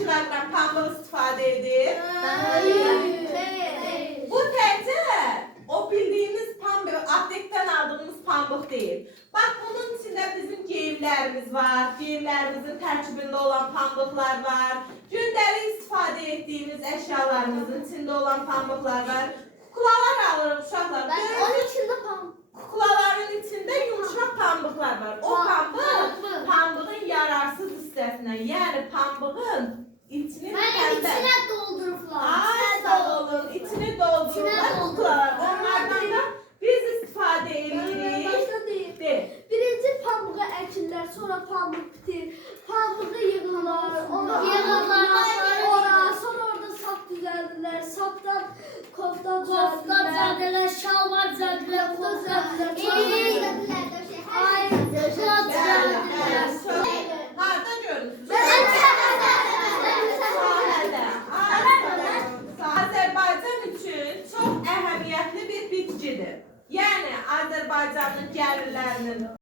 kilogram pambıq istifadə edir? Hayır. Bu təkcə o bildiyimiz pambıq, aptekdən aldığımız pambıq deyil. Bax, bunun içində bizim geyimlərimiz var, geyimlərimizin tərkibində olan pambıqlar var, gündəlik istifadə etdiyimiz əşyalarımızın içində olan pambıqlar var. Kuklalar alırıq uşaqlar. Onun içinde pamuk. Kuklaların içində yumuşaq pambıqlar var. O pambıq pambığın yararsız hissəsinə, yəni pambığın içinin İçine doldururlar. Ay sağ olun, içini doldururlar kuklalar. Onlardan da biz istifadə edirik. De. Birinci pamuğu əkirlər, sonra pamuk bitir. Pamuğu yığırlar, sonra orada sap düzəldirlər. Sapdan kofta düzəldirlər, şalvar düzəldirlər, kofta düzəldirlər. Harda görürsünüz? Azərbaycan üçün çox əhəmiyyətli bir bitkidir. Yəni Azərbaycanın gəlirlərinin